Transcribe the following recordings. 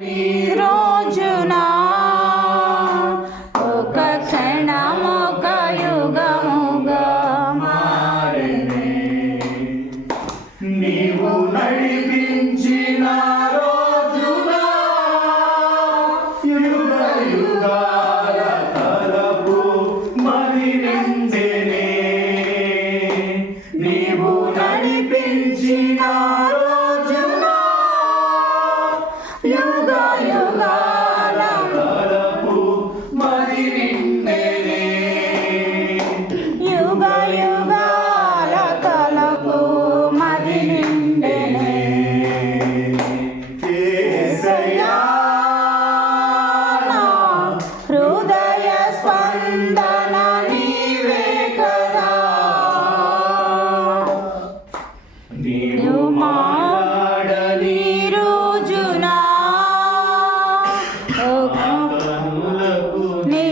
ఈ రోజున ఒక క్షణమొక యుగముగా మారెనే నీవు నడిపించిన రోజున యుగ యుగాల తలపు మరి నిండెనే నీవు నడిపించిన యుగ యుగాల తలపు మరి నిండెనే యుగ యుగాల తలపు మరి నిండెనే యేసయ్యా నా హృదయ స్పందన నీవే కదా నీవు మాట్లాడని రోజున నీ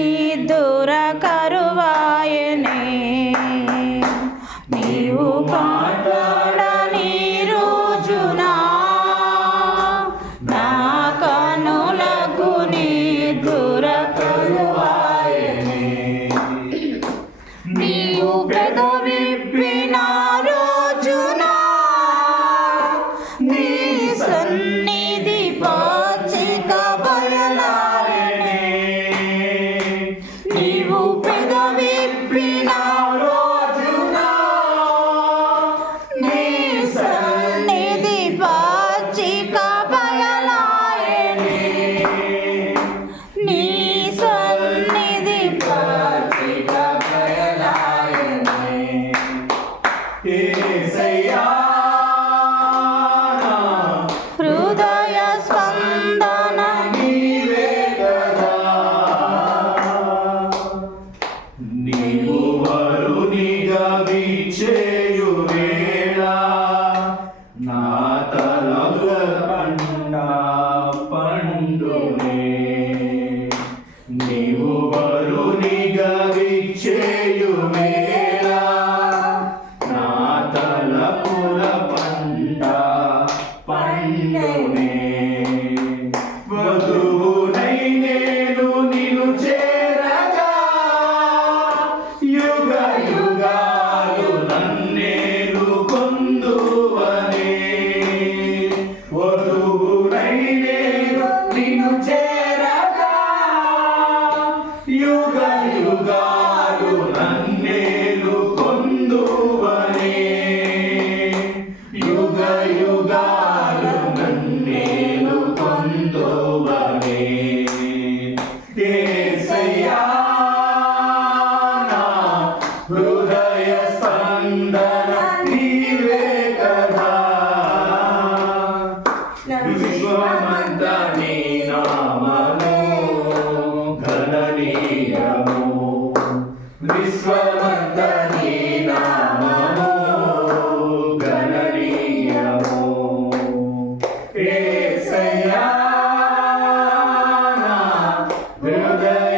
దూర కరువాయనే నీవు మాట్లాడని రోజున నా కనులకు నీ దూర కరువాయనే నీవు పెదవిప్పిన రోజున నీ సన్నిధి పచ్చిక బయలారెనే నీవు పెదవిప్పిన రోజున నీ సన్నిధి పచ్చిక బయలారెనే నీ సన్నిధి పచ్చిక బయలారెనే యేసయ్యా హృదయ స్పందన నీవే కదా నీవు వరునిగా వీచేయు వేళ నా తలముల పండ పండునే నీవు వరునిగా వీచేయు వేళ నా తలపుల పండ పండునే వధువునై నేను నిన్ను చేరగా యుగ యుగాలు నన్నేలు కొందువనే వధువునై నేను నిన్ను చేరగా యుగ యుగాలు నన్నేలు కొందువనే యుగ యుగాలు నన్నేలు కొందువనే యేసయ్యా నా హృదయ స్పందన నీవే కదా విశ్వమంతా నీ నామము గణనీయము విశ్వమంతా నీ నామము గణనీయము యేసయ్యా నా హృదయ